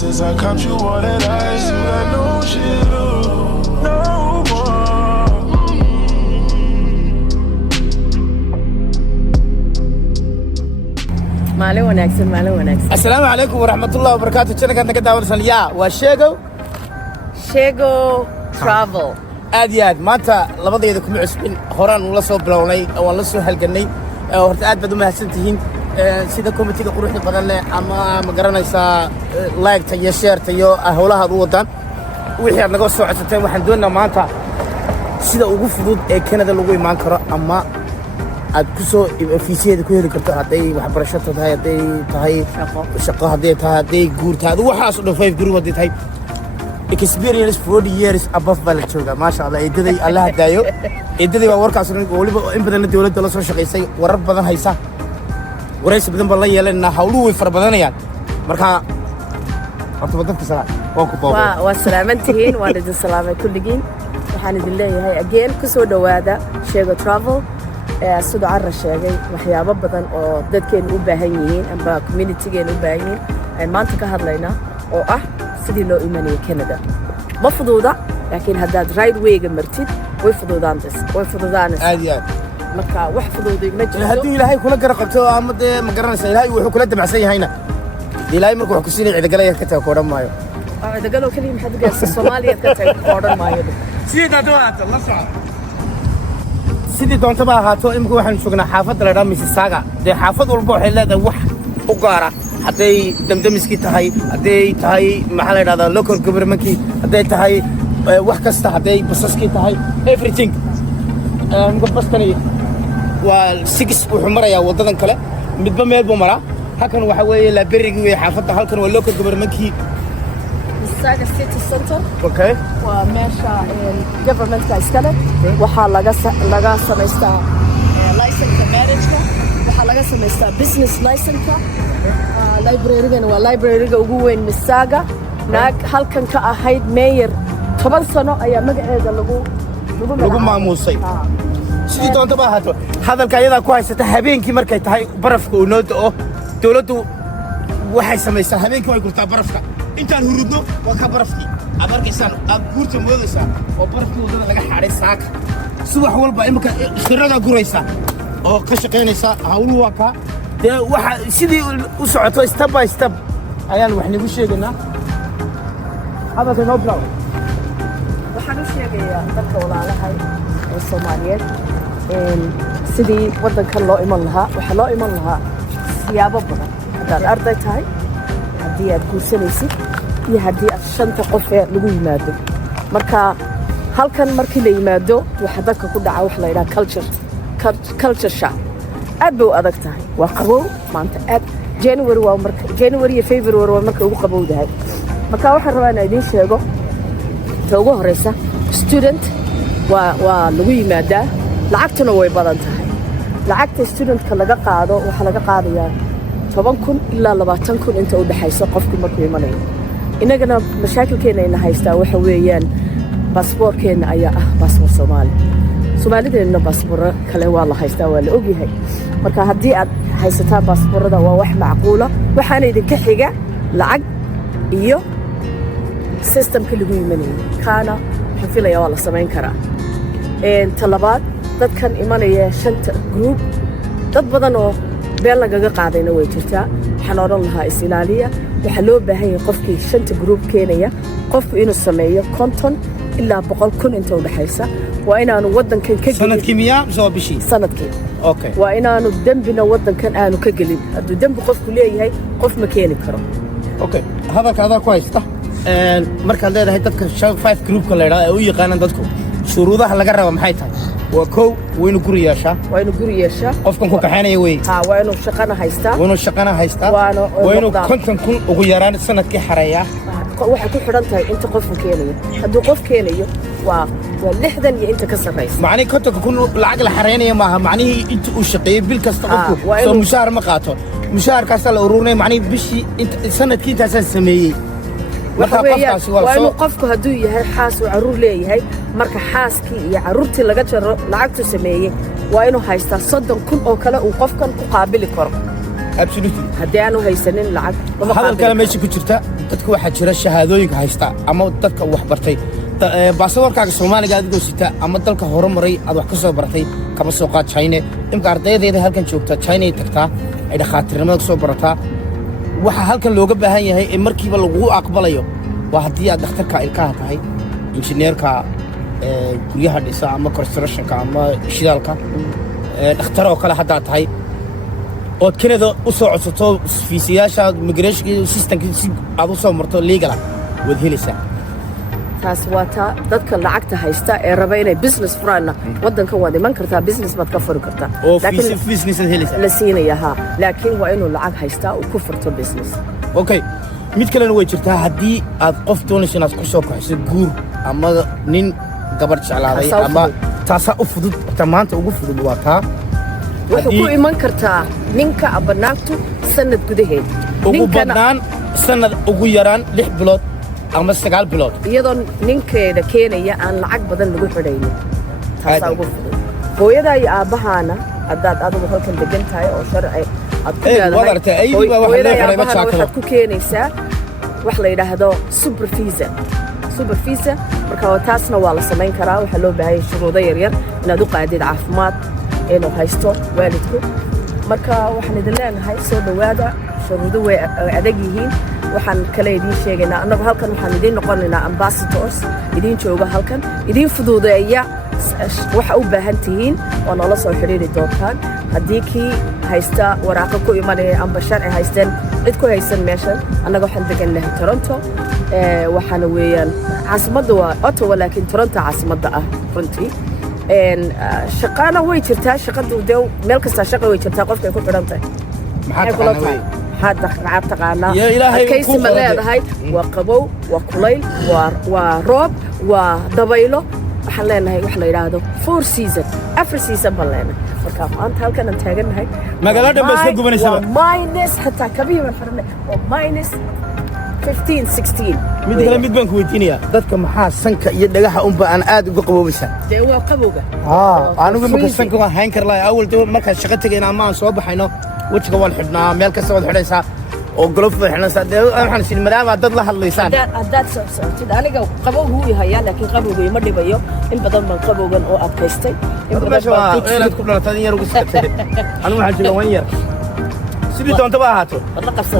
since I caught you on that ice. You got no shit, no more. مالي ونكسن السلام عليكم ورحمة الله وبركاته. شنو كنا قد أورسل يا وشيجو travel aad maanta labadeeda kuma cusbin horaan ula soo bilownay oo la soo halganay horta aad baad u mahadsantihiin sida committee quruxda badan leh ama ma garanaysaa like iyo share iyo hawlaha u wadaan wixii aad naga soo codsateen waxaan doonaynaa maanta sida ugu fudud ee Canada lagu imaan karo ama aad ku soo fiisadeeda ku heli karto haday waxbarasho tahay haday tahay shaqo haday tahay guurtaadu waxaas oo 5 group haday tahay experience 40 years above bala jooga ma sha Allah eedaday Allah daayo eedaday waa warkaas waliba in badan dawladda la soo shaqeysay warar badan haysa waraysi badan baa la yeelanaa hawluhu way far badanayaan marka horta waddanka salaam waa ku booqo waa salaamantihiin waa idin salaamay kulligiin waxaan idin leeyahay again ku soo dhawaada Shego Travel sidoo carra sheegay waxyaabo badan oo dadkeenu u baahan yihiin amba community-geenu u baahan yihiin maanta ka hadlaynaa oo ah sidii loo imanay Canada ma fududa laakiin haddaad right way-ga martid way fududaanaysaa aad marka wax fududay ma jiro haddii ilaahay kula gar qabto ama dee ma garanaysaa ilaahay wuxuu kula damacsan yahayna ilaahay markuu wax ku siinay ciidagalaya ka tago koodhan maayo ciidagalo kaliya maxaad gaarsa Soomaaliya ka tago koodhan maayo sidii doonto baa ahaato imika waxaan joognaa xaafadda la dhahaa Mississauga dee xaafad walba waxay leedahay wax u gaara hadday damdamiskii tahay hadday tahay maxaa la yidhahdaa local governmentkii hadday tahay wax kasta hadday basaskii tahay everything baskani waa 6 wuxuu marayaa waddadan kale midba meel buu maraa halkan waxa weeye library-gii wey xaafadda halkan waa local governmentkii Mississauga City Center okay waa meesha governmentka iskale waxaa laga samaystaa license marriage-ka waxaa laga samaystaa business license-ka library-gana waa library-ga ugu weyn Mississauga naag halkan ka ahayd mayor 10 sano ayaa magaceeda lagu maamuusay sidii doonto baa ahaato hadalka ayadaa ku haysata habeenkii markay tahay barafka uu noo da'o dawladdu waxay samaysaa habeenkii way gurtaa barafka intaan hurudno waa ka barafkii aad arkaysaan aad guurta moodaysaa oo barafkii waddada laga xaaday saaka subax walba imika shiradaa guraysaa oo ka shaqaynaysaa hawluhu waa kaa dee waxa sidii u socoto step by step ayaan wax nagu sheegaynaa hadalka noo bilaabo waxaan u sheegayaa dadka walaalahay ee Soomaaliyeed sidii waddankan loo iman lahaa waxaa loo iman lahaa siyaabo badan haddaad arday tahay haddii aad guursanaysid iyo haddii aad 5 qof ee lagu yimaado marka halkan markii la yimaado waxa dadka ku dhaca wax la yidhaha culture shock aad bay u adag tahay waa qabow maanta aad January iyo February waa marka ugu qabowdahay marka waxaan rabaa inaan idiin sheego ta ugu horeysa student waa lagu yimaadaa lacagtuna way badan tahay lacagta studentka laga qaado waxa laga qaadayaa 10,000 ilaa 20,000 inta u dhaxayso qofku markuu imanayo inagana mashaakilkeena ina haystaa waxa weeyaan baasaboorkeena ayaa ah baasaboor Soomaalideena baasaboor kale waa la haystaa waa la ogyahay marka haddii aad haysataa baasaboorada waa wax macquula waxaana idinka xiga lacag iyo systemka lagu yimanayo kaana waxaan filayaa waa la samayn karaa talabaad dadkan imanaya 5 group dad badan oo beel lagaga qaadayna way jirtaa waxaan oran lahaa is-ilaaliya waxaa loo baahan yahay qofkii 5 group keenaya qofku inuu sameeyo 50 ilaa 100,000 inta u dhaxaysa waa inaanu waddankan ka gelin sanadkii miyaa soo bishii sanadkii okay waa inaanu dambina waddankan aanu ka gelin hadduu dambi qofku leeyahay qof ma keeni karo okay hadalka adaa ku haysta markaad leedahay dadka 5 groupka la yidhaahdo ee u yaqaanaan dadku shuruudaha laga rabo maxay tahay waa kow waa inuu guri yeeshaa qofkan ku kaxaynaya wey waa inuu shaqana haystaa waa inuu 50,000 ugu yaraan sanadkii xareeyaa waxay ku xidhan tahay inta qofku keenayo hadduu qof keenayo waa 60 iyo inta ka sarreysa macnii 50,000 lacag la xareynayo maaha macnihii inta uu shaqeeyay bil kasta qofku soo mushaar ma qaato mushaarkaasa la ururinay macnii bishii sanadkii intaasaa sameeyey waa inuu qofku hadduu yahay xaas uu caruur leeyahay marka xaaskii iyo caruurtii laga jaro lacagtu sameeyey waa inuu haystaa 30,000 oo kale uu qofkan ku qaabili karo absolutely haddii aanu haysanin lacag lama hadal qaadin kale meesha ku jirta dadka waxaa jira shahaadooyinka haysta ama dadka wax bartay baasaboorkaaga Soomaaliga adigoo sita ama dalka horumaray aad wax ka soo baratay kama soo qaad China imka ardaydeeda halkan joogta China ay tagtaa ay dhakhaatiirnimada ka soo barataa waxa halkan looga baahan yahay in markiiba lagu aqbalayo waa haddii aad dhakhtarka ilkaha tahay injineerka guryaha dhisa ama constructionka ama shidaalka dhakhtar oo kale haddaa tahay ood Canada u soo codsato fiisiyaasha immigration systemka si aad u soo marto legal wad helaysaa taas waa taa dadka lacagta haysta ee raba inay business furana wadanka waad iman kartaa business baad ka furi kartaa oo business helaysaa la siinaya ha laakiin waa inuu lacag haystaa oo ku furto business okay mid kalena way jirtaa haddii aad qof doonayso inaad ku soo kaxiso guur ama nin gabar jeclaaday ama taasaa u fudud maanta ugu fudud waa taa wuxuu ku iman kartaa ninka abanaagtu sanad gudaheed ugu badnaan sanad ugu yaraan 6 bilood ama 9 bilood iyadoo ninkeeda keenaya aan lacag badan lagu xidhaynin taasaa ugu fudud hooyada iyo aabbahaana haddaad adigu halkan degan tahay oo sharci aad ku leedahay hooyada iyo aabbahaana waxaad ku keenaysaa wax la yidhaahdo super visa marka taasna waa la samayn karaa waxaa loo baahan yahay shuruudo yaryar inaad u qaadid caafimaad inuu haysto waalidku marka waxaan idin leenahay soo dhowaada shuruudo way adag yihiin waxaan kale idiin sheegaynaa annagu halkan waxaan idiin noqonaynaa ambassadors idiin jooga halkan idiin fududeeya waxa u baahan tihiin oo noola soo xidhiiri doontaan haddii kii haysta waraaqo ku imanaya amba sharci haysteen cid ku haysan meeshan annaga waxaan degan lahay Toronto waxaana weeyaan caasimadda waa Ottawa laakiin Toronto caasimadda ah runtii shaqana way jirtaa shaqadu deew meel kasta shaqo way jirtaa qofka ay ku xidhan tahay maxaa taqaanaa kaysi ma leedahay waa qabow waa kulayl waa roob waa dabaylo waxaan leenahay wax la yidhaahdo 4 season afar season baan leenahay marka maanta halkan aan taagannahay magaalada baa iska gubanaysa minus hataa kabihi baan xidhanay oo minus 15 16 mid kale mid baan ku weydiinayaa dadka maxaa sanka iyo dhagaha unba aan aad uga qaboobaysaa dee waa qabowga anigu marka sanka waan hayn karlaa awal doo markaan shaqo tagayna ama aan soo baxayno wajiga waan xidhnaa meel kasta waad xidhaysaa oo golof waad xidhanaysaa dee waxaan siin maadaama dad la hadlaysaan haddaad socotid aniga qabowgu wuu yahayaa laakiin qabowga ima dhibayo in badan baan qabowgan oo adkaystay meesha waa eelad ku dhalatay in yar ugu socotay anigu waxaan joogaa wan yar sidii doontaba ahaato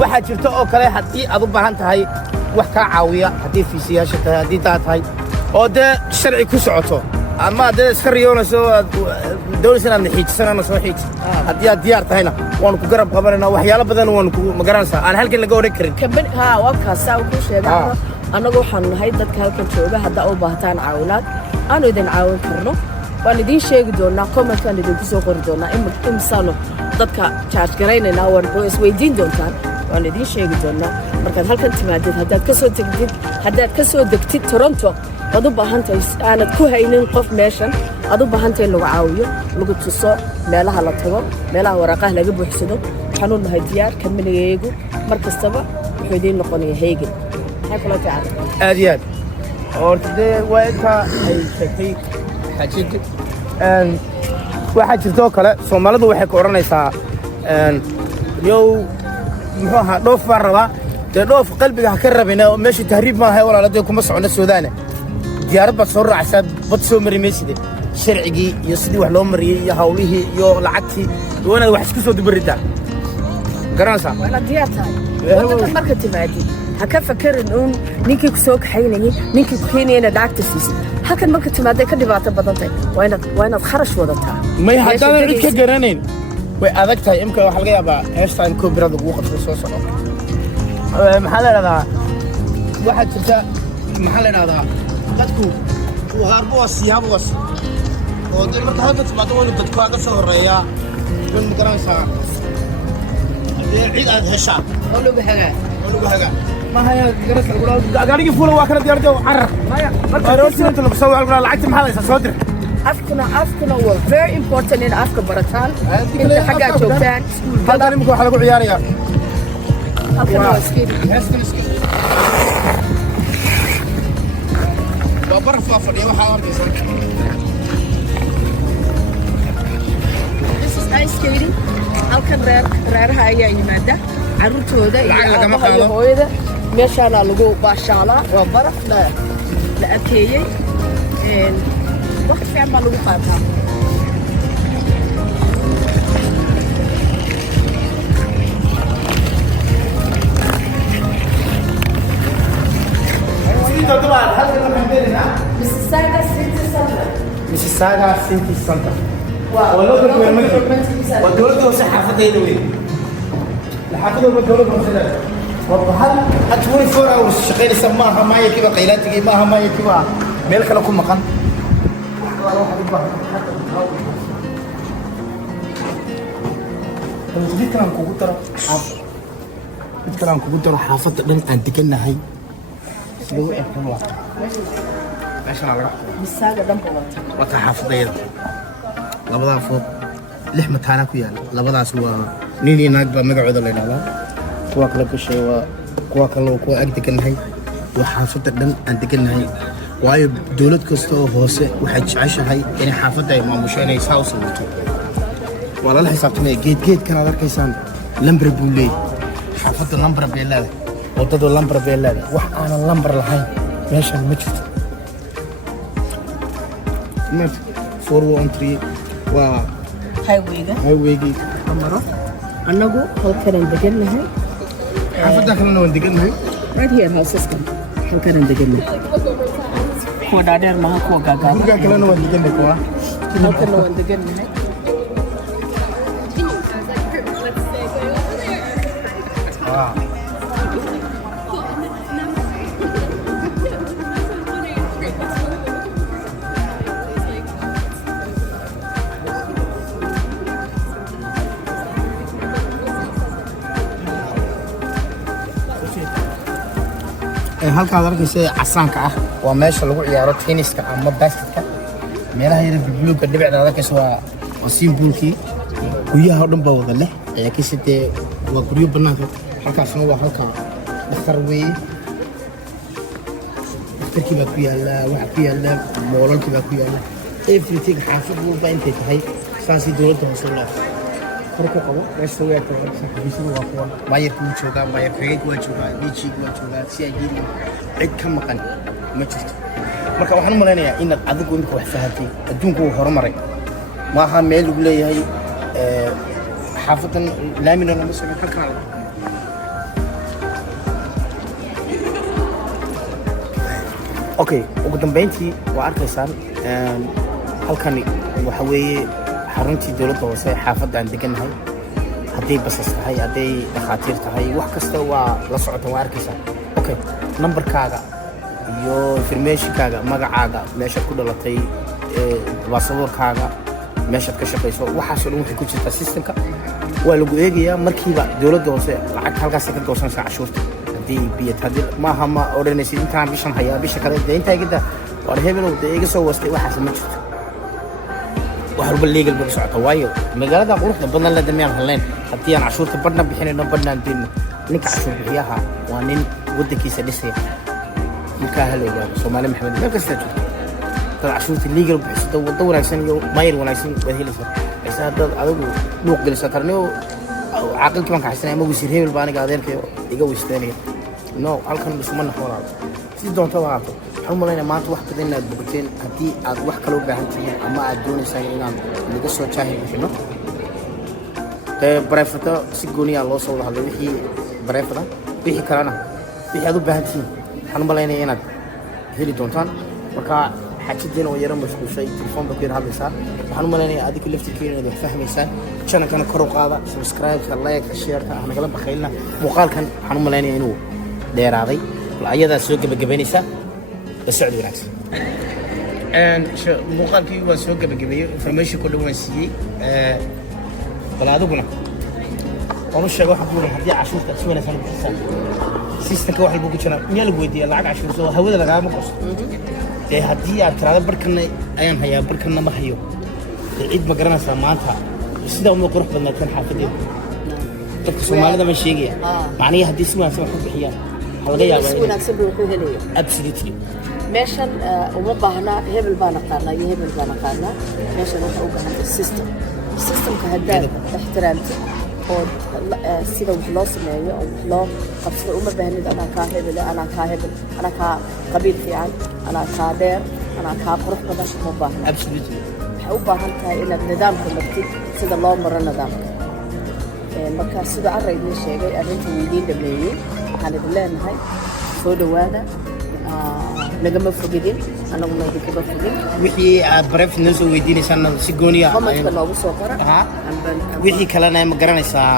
waxaa jirta oo kale haddii aad u baahan tahay wax kaa caawiya haddii fiisiyaasha tahay haddii taa tahay oo dee sharci ku socoto ama dee iska riyoonayso doonaysa inaad naxiijisanana soo xiiji haddii aad diyaar tahayna waanu ku garab qabanaynaa waxyaalo badan waanu ku magaranaysaa aan halkan laga odhan karin waa kaasaa uu ku sheegaa annagu waxaanu nahay dadka halkan jooga haddaa u baahataan caawinaad aanu idin caawin karno waan idiin sheegi doonaa commentkaan idinku soo qori doonaa imisaanu dadka charge garaynaynaa waan isweydiin doontaan waan idiin sheegi doonaa markaad halkan timaadid haddaad ka soo degtid Toronto aad u baahantahay aanad ku haynin qof meeshan aad u baahantahay in lagu caawiyo lagu tuso meelaha la tago meelaha waraaqaha laga buuxsado waxaan u nahay diyaar kamiligeegu mar kastaba wuxuu idiin noqonaya heegin maxay kula tahay aad iyo aad oo dee waa inta ay sheegtay xajid waxaa jirtoo kale Soomaalidu waxay ku oranaysaa yow muxuu ahaa dhoof baan rabaa dee dhoof qalbiga ha ka rabina oo meesha tahriib ma ahay walaaladee kuma socono Suudaana diyaarad baad soo raacaysaa bad soo mari mayside sharcigii iyo sidii wax loo mariyay iyo hawlihii iyo lacagtii wanaad wax isku soo dibaritaa garanaysaa wala diyaar tahay wadanka marka timaadid ha ka fakirin ninkii ku soo kaxaynayay ninkii ku keenayna lacagta siisay halkan marka timaadee ka dhibaato badan tahay waa inaad kharash wadataa may haddaan cid ka garanayn way adag tahay imka waxa laga yaabaa hairstyle copyright ugu qabto soo soco maxaa la yidhahdaa waxaa jirta maxaa la yidhahdaa dadku waarbu waa siyaaboos oo dee marka halka timaado waa inuu dadku kaaga soo horreeyaa way ma garanaysaa dee cid aad heshaan oo lagu hagaa ma haya garasa gaarigii fuula waa kala diyaarjay carar marka rooti inta lagu soo wacay lacagta maxaa la soo dir afkuna waa very important in afka barataan inta xagga joogtaan halkan imika waxa lagu ciyaarayaa halkan waa skate waa baraf waa fadhiya waxaa arkaysaa this is ice skating halkan reeraha ayaa yimaada carruurtooda iyo Lacag lagama aabaha iyo qaado. hooyada meeshaana lagu baashaalaa waa baraf la adkeeyey wax fiican baa lagu qaataa Mississauga City Center. Wow. ودولته صحافته يدوي الحافظه بدولته مثلا وبهل 24 hours شغال سماها ما يكبا قيلاتك ما ما يكبا ميلك لكم مقام ذكران كوكتر ذكران كوكتر حافظ دن انت كنا هي سلو احنا ماشي على راحتك Mississauga dhanba wata xaafadayda labadaa fooq 6 mataana ku yaala labadaas waa nin iyo naag baa magacooda la yidhahdaa kuwa kale gashay waa kuwa kale kuwa ag degannahay waa xaafadda dhan aan degannahay waayo dowlad kasta oo hoose waxay jeceshahay inay xaafadda ay maamusho inay saa u samayto waa lala xisaabtamaya geedkan aad arkaysaan lambar buu leeyahay xaafadda lambar bay leedahay waddadu lambar bay leedahay wax aanan lambar lahayn meeshan ma jirto 413 waa highwayga highwaygii amaro annagu halkanaan degannahay xaafadda kalena waan degannahay right here houseskan halkanaan degannahay kuwa dhaadheer maaha kuwa gaagaaban gurigaa kalena waan degannahay kuwa halkana waan degannahay halkaad arkaysa casaanka ah waa meesha lagu ciyaaro tenniska ama basketka meelaha yar buluuga dhibicda arkaysa waa simbuulkii guryaha oo dhan baa wada leh ayaa ka sidee waa guryo bannaanka halkaasna waa halka dhakhtar weeye dhakhtarkii baa ku yaalla waxa ku yaalla moolalkii baa ku yaalla everything xaafad walba intay tahay saasii dowladda hoose loo korku qabo meesha way ka xabiisadu waa kuwa maayarku wuu joogaa maayar xigeenku waa joogaa dijigu waa joogaa si ay yihiin cid ka maqan ma jirto marka waxaan u malaynayaa inaad adigu imika wax fahamtay adduunku wuu horumaray maaha meel lagu leeyahay xaafadan laamina lama socon halkaan okay ugu dambeyntii waa arkaysaan halkani waxa weeye xaruntii dowladda hoose xaafadda aan degannahay hadday basas tahay hadday dhakhaatiir tahay wax kasta waa la socotaan waa arkaysaa okay nambarkaaga iyo informationkaaga magacaaga meeshaad ku dhalatay baasaboorkaaga meeshaad ka shaqayso waxaasoo dhan waxay ku jirtaa systemka waa lagu eegayaa markiiba dowladda hoose lacag halkaasay ka goosanaysaa cashuurta haddii biyad haddii maaha ma odhanaysid intaan bishan hayaa bisha kale dee intaa igada waar hebelow dee iga soo wastay waxaas ma jirto wax walba legal bay ku socota waayo magaalada quruxda badan la damiyaan halleen haddii aan cashuurta badhna bixinayno badhna aan diinno ninka cashuur bixiyaha waa nin waddankiisa dhisaya markaa hala ogaado soomaali maxamed meel kastaa joogto dad cashuurta legal bixisada waddo wanaagsan iyo mayr wanaagsan waad helaysaa balse haddaad adigu dhuuq gelisaa tarniyo caaqilkii baan kaxaysanaya ama wasiir hebel baa aniga adeerkayo iga weystaanaya no halkan isuma naxwalaado sidii doontaba ahaato waxaan u malaynaya maanta wax badan inaad bogateen haddii aad wax kale u baahan tihiin ama aad doonaysaan inaan laga soo jaahil bixino dee bareefado si gooniyaa loo soo wada hadlay wixii bareefada wixii kalena wixii aad u baahan tihiin waxaan u malaynaya inaad heli doontaan marka xajidiina oo yaro mashquushay telefoon baa ku yar hadlaysaa waxaan u malaynaya adiga laftirkeena inaad wax fahmaysaan channelkana kor u qaada subscribe-ka like-ka share-ka ah nagala bakhaylna muuqaalkan waxaan u malaynaya inuu dheeraaday ayadaa soo gebagabaynaysaa socod wanaagsan muuqaalkii waan soo gebagabeeyey informationko dhan waan siiyey bal adiguna waan u sheega waxa kuuran haddii cashuurta si wanaagsan u bixisaa systemka wax walba ku jira miyaa lagu weydiiya lacag cashuur soo hawada lagaama qoso dee haddii aad tiraado barkanna ayaan hayaa barkanna ma hayo dee cid ma garanaysaa maanta sidaa uma qurux badnaateen xaafadeeda dadka soomaalida ma sheegaya macnihii haddii si wanaagsan wax u bixiyaan waxaa laga yaabaa si wanaagsan buu ku helaya absolutely meeshan uma baahna hebel baa naqaanaa iyo hebel baa naqaanaa meeshan waxa u baahanta systemka haddaad ixtiraamtid oo sida wax loo sameeyo oo wax loo qabsado uma baahnid anaa kaa hebel anaa kaa qabiil fiican anaa kaa dheer anaa kaa qurux badan uma baahna absolutely waxay u baahan tahay inaad nidaamka martid sida loo maro nidaamka marka sida array idin sheegay arrinta idiin dhameeyey waxaan idin leenahay soo dhawaada nagama fogidin anaguna idinkama fogin wixii aad bareef noo soo weydiinaysaan si gooniya komadka noogu soo qora wixii kalena ma garanaysaa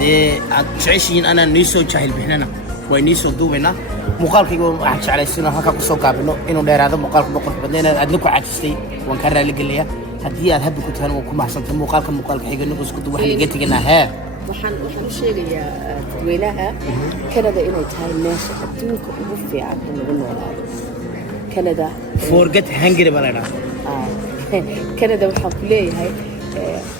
dee aad jeceshihiin anaan nii soo jahil bixinana waa nii soo duubaynaa muuqaalkayga waxaan jeclaysiinoo halkaa ku soo gaabino inuu dheeraado muuqaalka boqorka badna inaad aadna ku caajistay waan kaa raalligelayaa haddii aad habbi ku tahan waan ku maxsantay muuqaalka xiga inagu isku du waxaan iga teganaa hee waxaan u sheegayaa dadweynaha Canada inay tahay meesha adduunka ugu fiican in lagu noolaado Canada forget hungry baa la dhahaa Canada waxaan ku leeyahay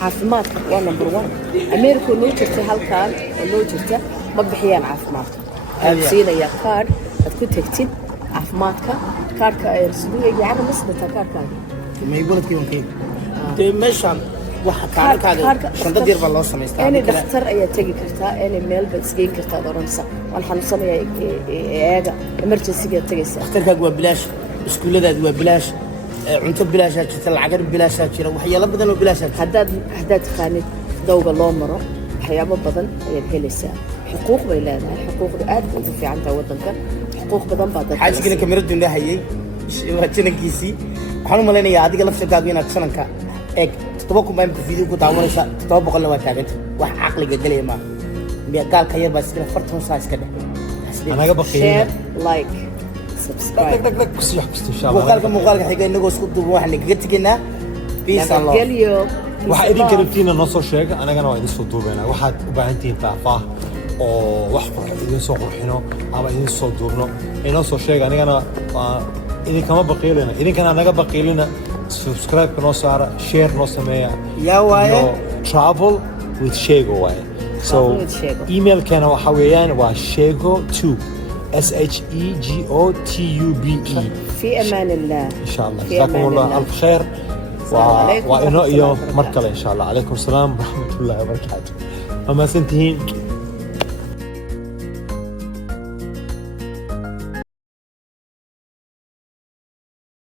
caafimaadka waa number 1 America loo jirta halkaan oo loo jirta ma bixiyaan caafimaadka siinaya card aad ku tagtid caafimaadka kaarka ay rasuulay yaana masdata kaarkaaga may buladkii wankay dee meeshaan waxa kaarkaaga shanta dir baa loo samaystaa inay dhakhtar ayaa tagi kartaa inay meel baad isgeyn kartaa oranaysa waan xanuunsanayaa eega emergency-ga tagaysa dhakhtarkaaga waa bilaash iskuuladaadu waa bilaash cunto bilaashaa jirta lacag bilaashaa jira waxyaalo badan oo bilaashaa haddaad taqaanid dawga loo maro waxyaabo badan ayaad helaysaa xuquuq bay leedahay xuquuqda aad bay u fiican tahay waddankan xuquuq badan baa dadka xaajiga kameradu inda hayay waa janankiisii waxaan u malaynayaa adiga laftirkaagu inaad sananka eeg 7 baa imka video ku daawanaysa 700 waa taaganta wax caqliga galaya ma miya gaalka yar baa iska fartan saa iska dheh anaga baqiyay like subscribe muuqaalka xiga inagoo isku duuban waxaan igaga tegaynaa peace and love waxa idin karabtiina noo soo sheega anagana waa idin soo duubaynaa waxaad u baahan tihiin faahfaah oo wax idin soo qurxino ama idin soo duubno inoo soo sheega anigana idinkama baqiilina idinkana naga baqiilina subscribe noo saara share noo sameeya yaa waaye travel with Shego waaye so email kana waxa weeyaan waa shego2 SHEGOTUBE في أمان الله إن شاء الله جزاكم الله ألف خير وإنه يوم مركلة إن شاء الله عليكم السلام ورحمة الله وبركاته وما سنتهين